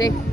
Sí.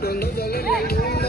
Cuando sale la luna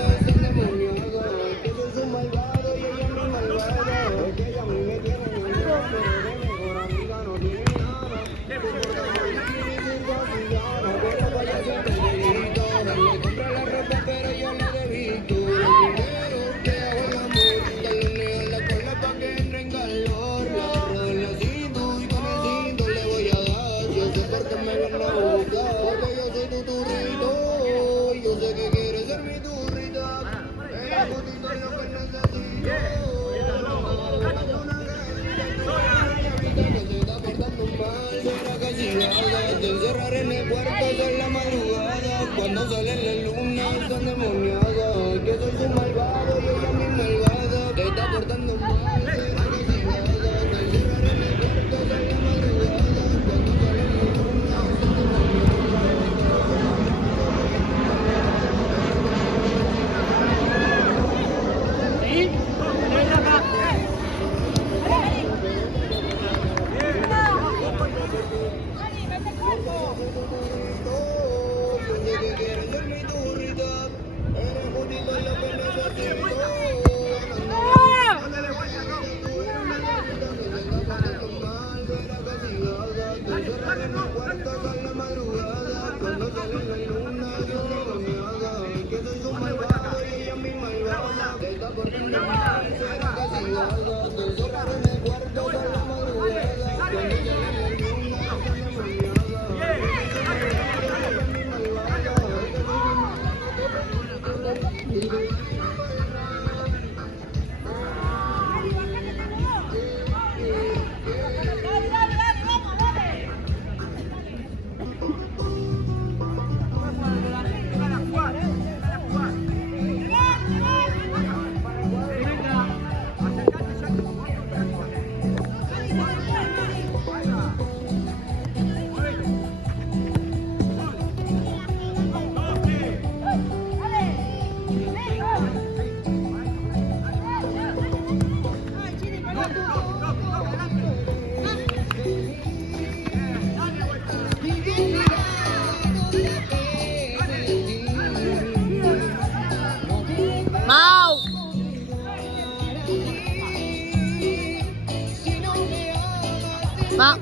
Mau,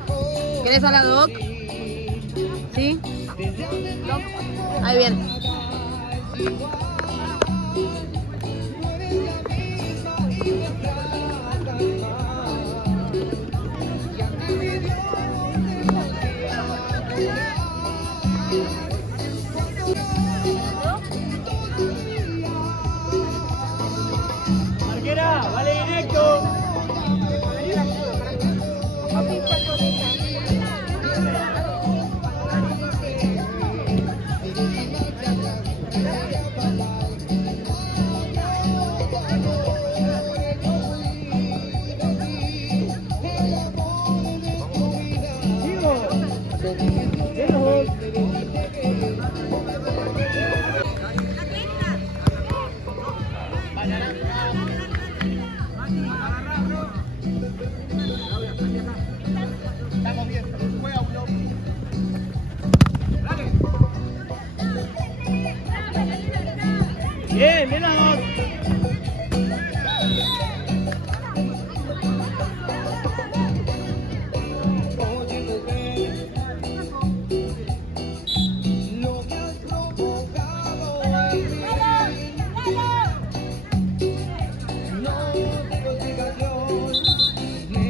¿querés a la doc? ¿Sí? Ahí viene. Arquera, vale directo. Bien, bien las dos.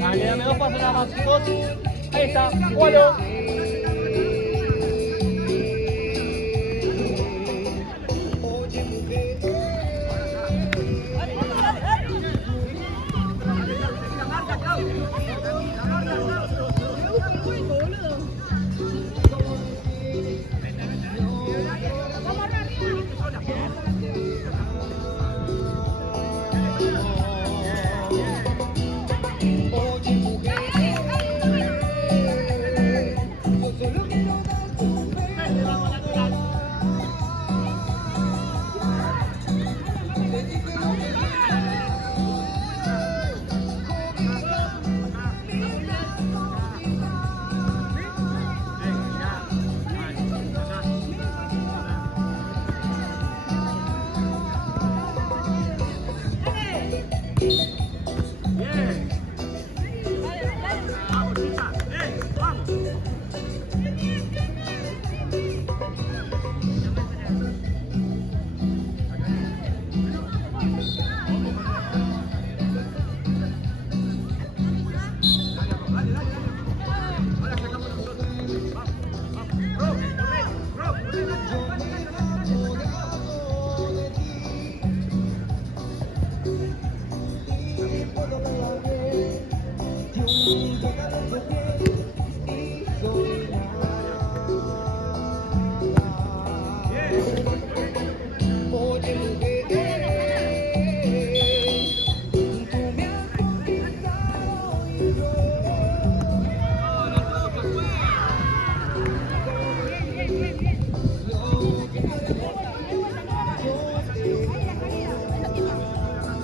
Dale, dame dos pasos nada más, chicos. Ahí está, jugalo.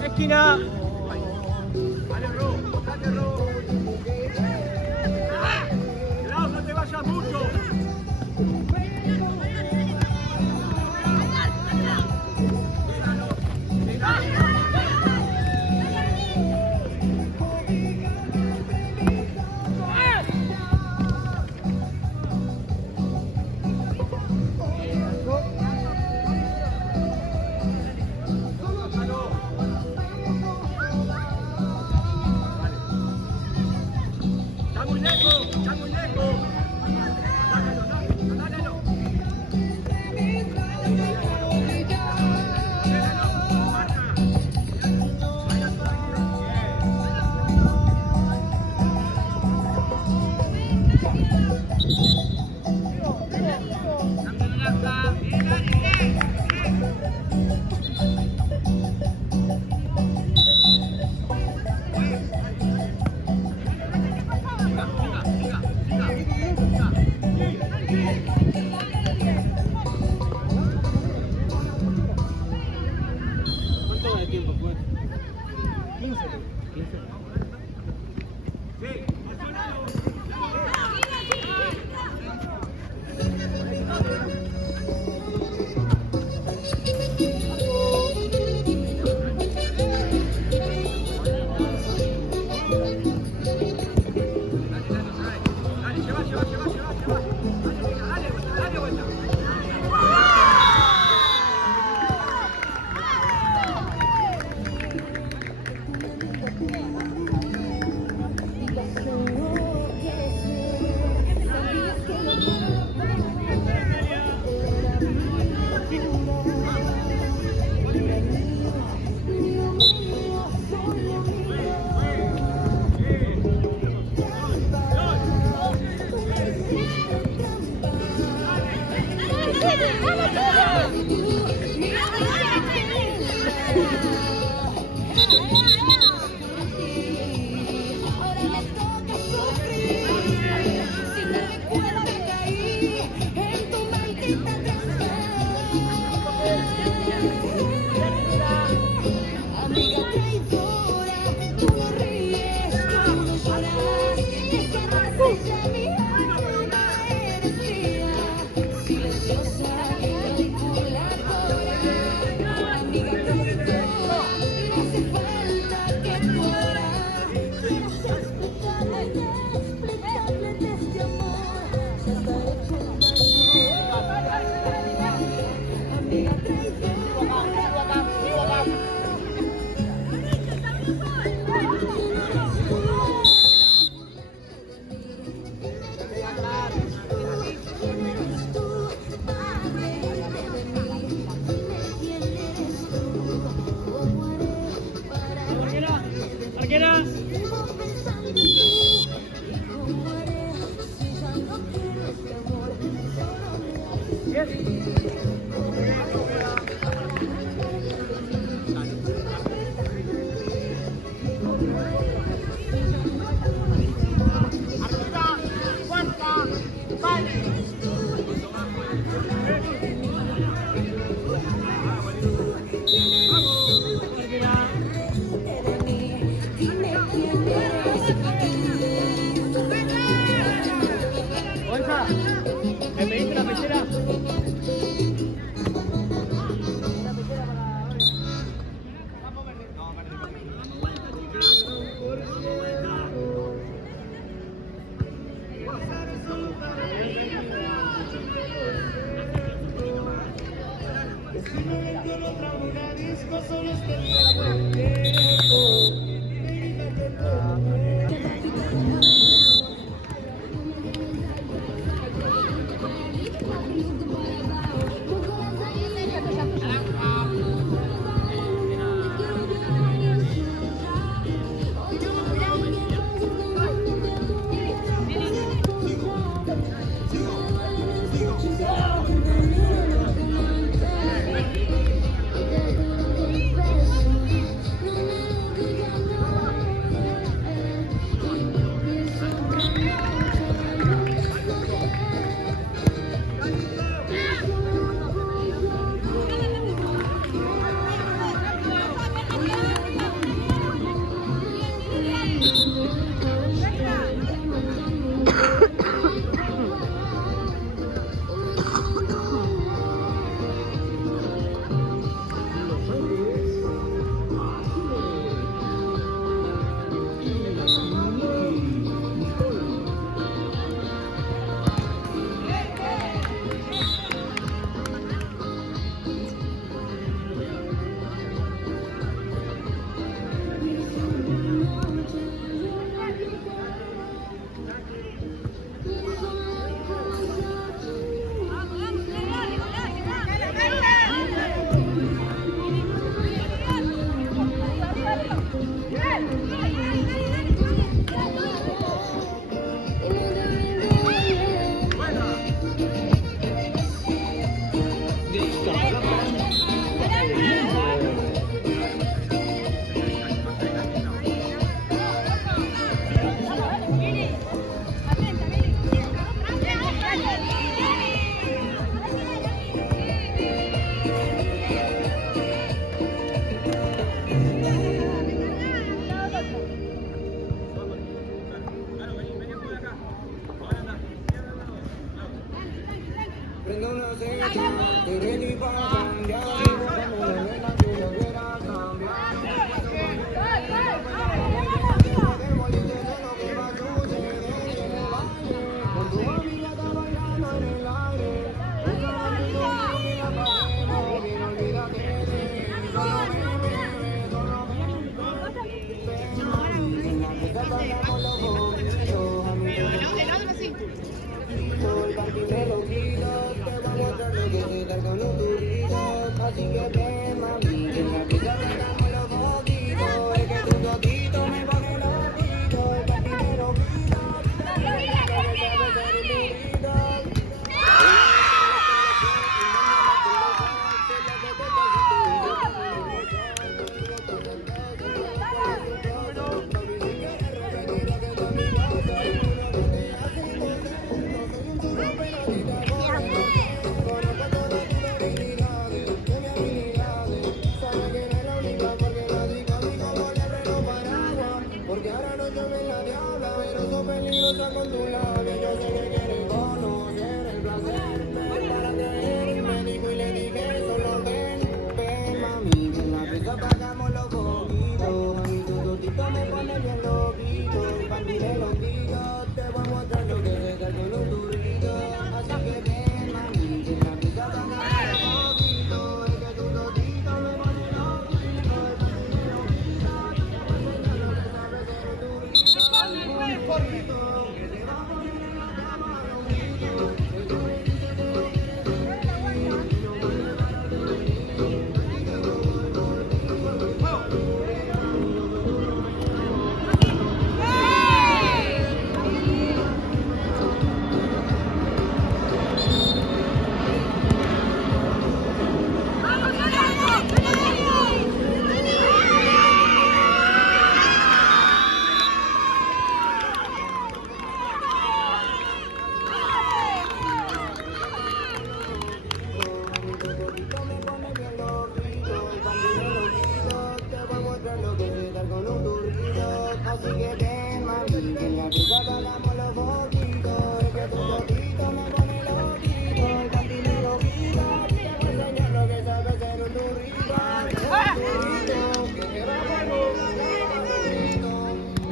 Esquina. Dale, Ro, dale, Ro. Cuidado, no te vayas mucho.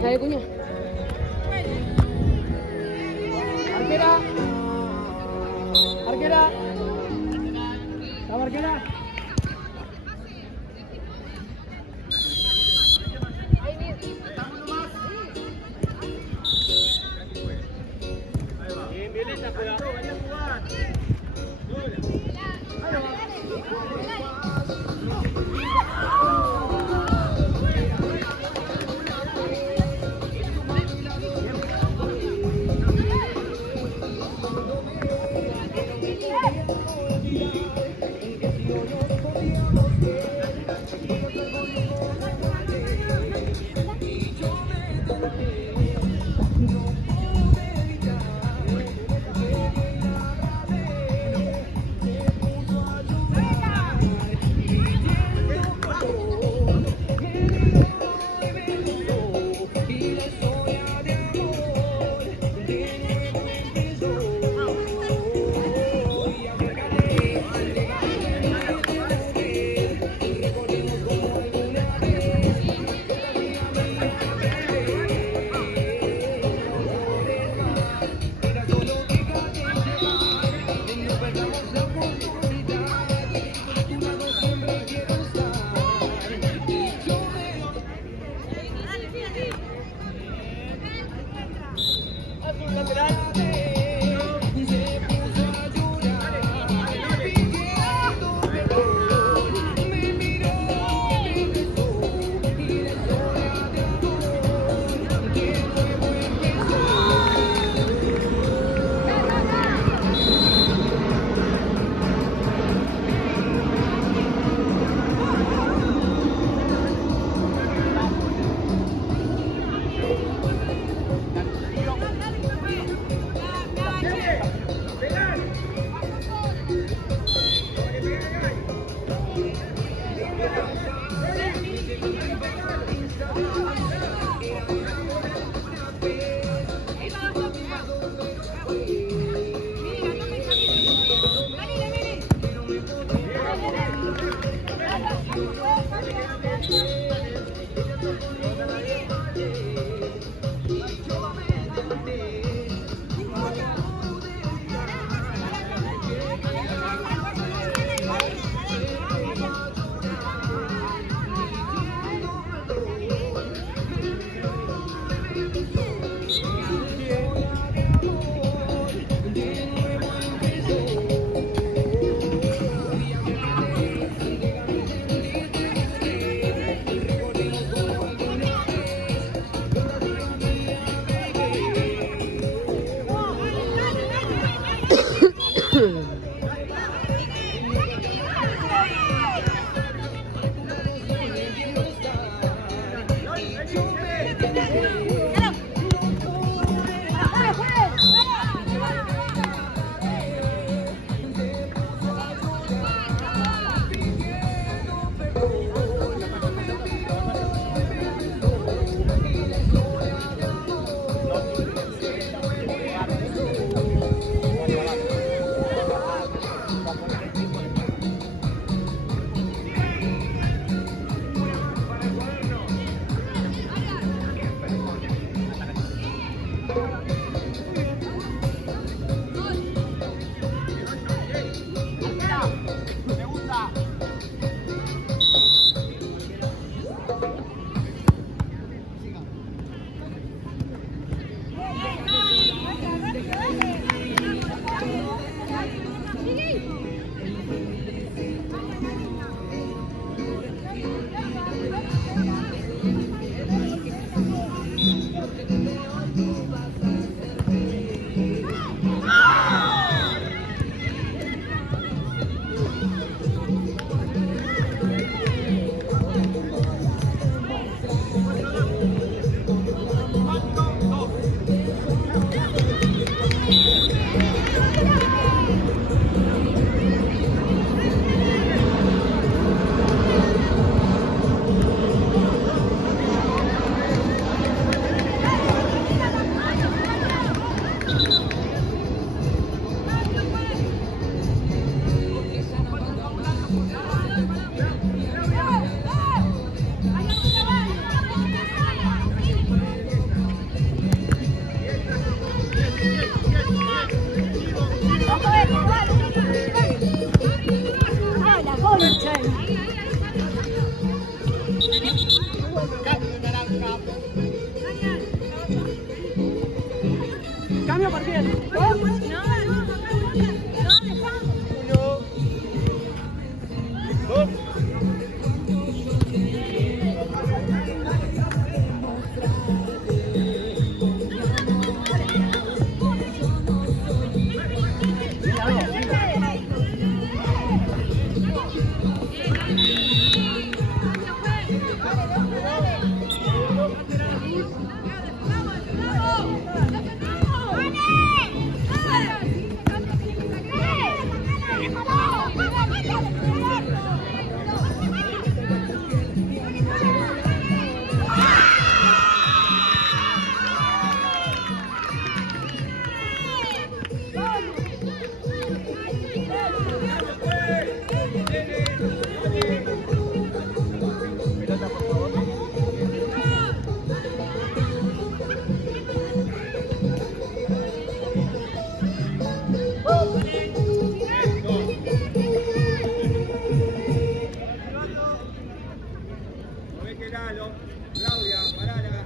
Dale, cuña. Arquera. Arquera. ¿Estamos arquera? Bien, Violeta, juega. Vaya a jugar. Cambio a partir. Claudia, parala.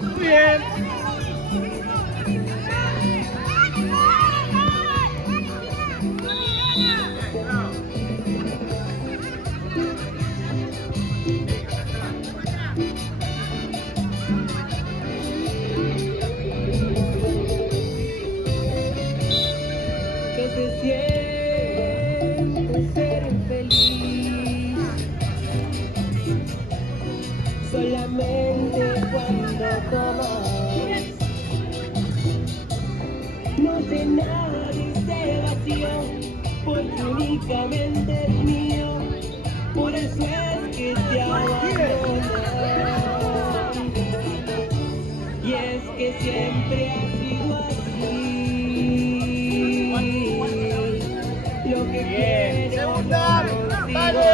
Muy bien. Que se siente ser feliz solamente cuando tomas. No llenar ese vacío porque únicamente es mío, por eso es que te abandono. Y es que siempre ha sido así. Lo que Bien. quiero Segunda. contigo. Vale.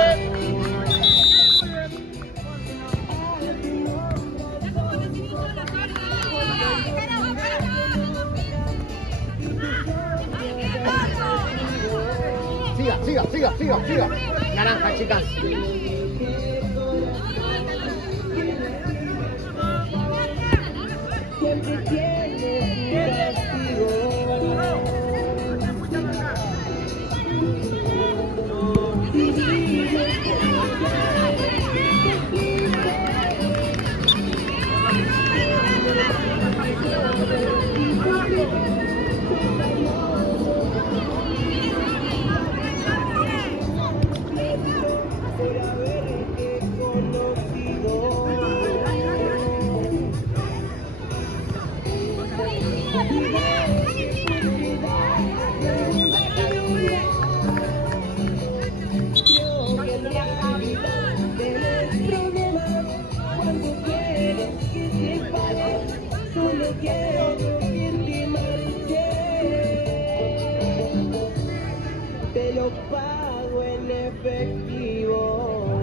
Siga. Naranja, chicas. Siempre tienes un por haberte conocido. Creo que en realidad tienes problemas cuando quieres que se pare. Solo quiero que te marches. Te lo pago en efectivo.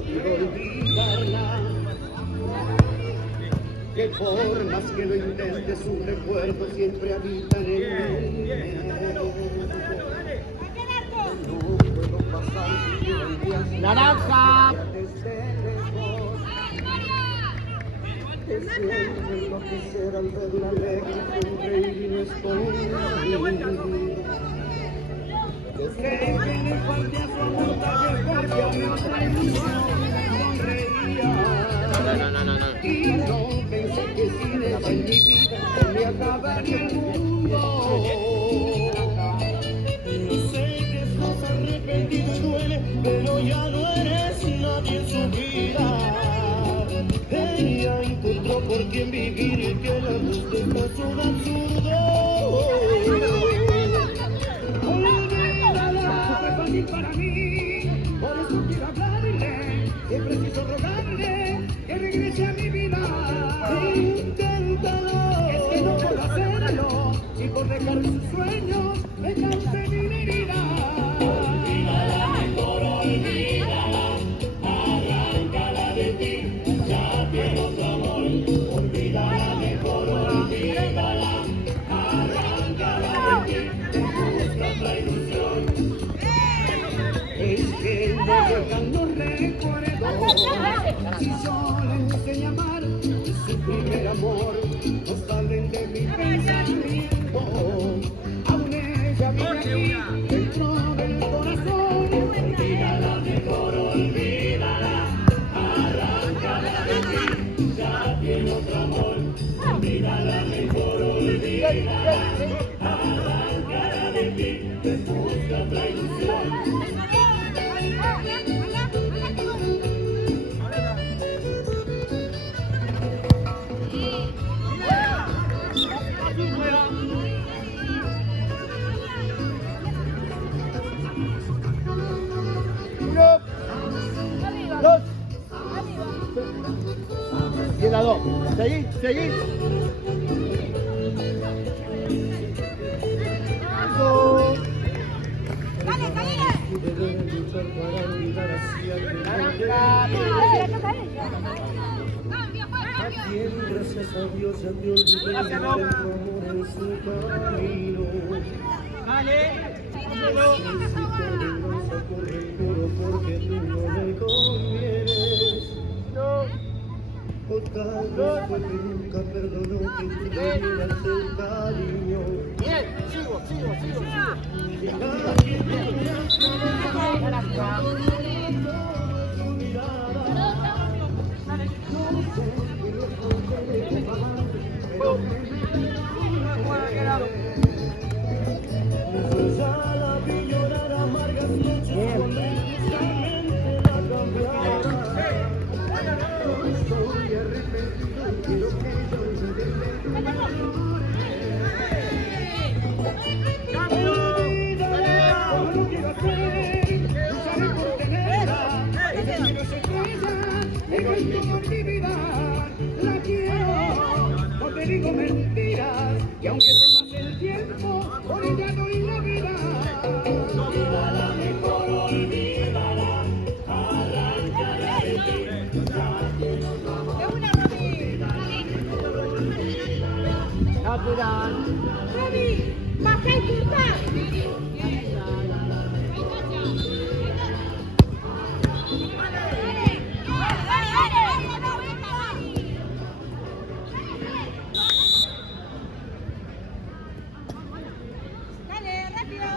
podré olvidarla. Que por más que lo intente, su recuerdo siempre habita en él. No puedo pasar sin días. ¡Naranja! Que siempre enloquecer al verla alegre, sonreír y no estoy. Desde que le falté a su amor, porque a mi otra ilusión sonreía. Y no pensé que sin ella en mi vida se me acabaría el mundo. Sé que estás arrepentido y duele, pero ya no eres nadie en su vida. Ella encontró por quien vivir y que la luz de esta es un absurdo. Olvídala, fue fácil para mí, por eso quiero hablarle, es preciso rogarle que regrese a mi vida. Inténtalo, es que no puedo hacerlo, y por dejar sus sueños me causé mi herida. Olvídala, mejor olvídala, arráncala de ti, ya tiene otro amor. Olvídala, mejor olvídala, arráncala de ti, te busca otra ilusión. Es que no dejan los recuerdos, si yo le enseño a amar, su primer amor, no salen de mi pensamiento. Aún ella vive aquí, dentro del corazón. Olvídala, mejor olvídala, arráncala de ti, ya tiene otro amor. Olvídala, mejor olvídala, arráncala de ti, te busca otra ilusión. Dos. Y la dos. Seguí, seguí. Eso. Dale, Gracias a Dios ya me olvidé de tu amor en su camino. Dale. Necesito venganza con rencor porque tú no me convienes. O tal vez fue que nunca perdonó que tú me dieras el cariño. Bien, sigo. Cada quien tiene su mirada. Ya la vi llorar amargas noches cuando injustamente la cambiaba. Estoy arrepentido y quiero que yo olvide de tu amor. Olvídala, no lo quiero hacer, lucharé por tenerla. Ella es mi estrella, egoísta por mi vida. La quiero, no te digo mentiras, y aunque se pase el tiempo, por ella doy la vida. Olvídala, mejor olvídala, arráncala de ti, ya tienes tu amor. Natural. Robbie, baja y corta. Dale, rápido.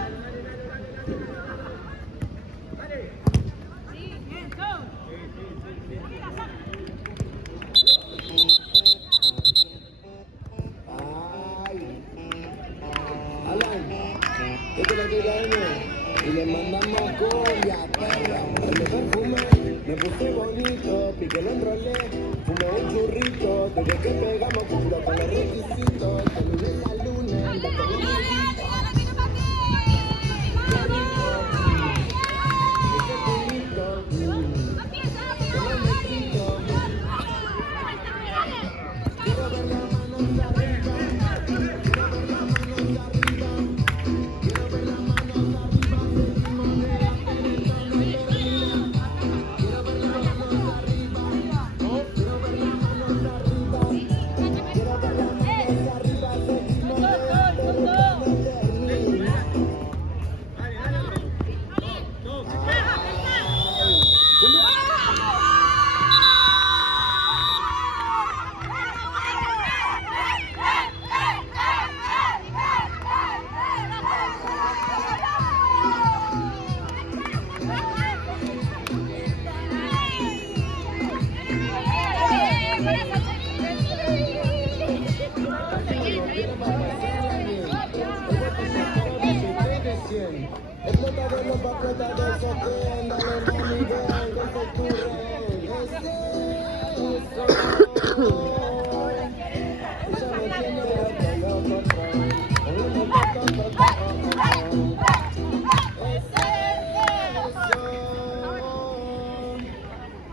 Sí, bien, go. Alan, este lo y le mandamos cumbia, perra. Me perfumé, me puse bonito, piqué el enrolé, fumé un churrito, desde que pegamos culo con los requisitos, terminé la luna, la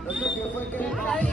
No sé qué fue que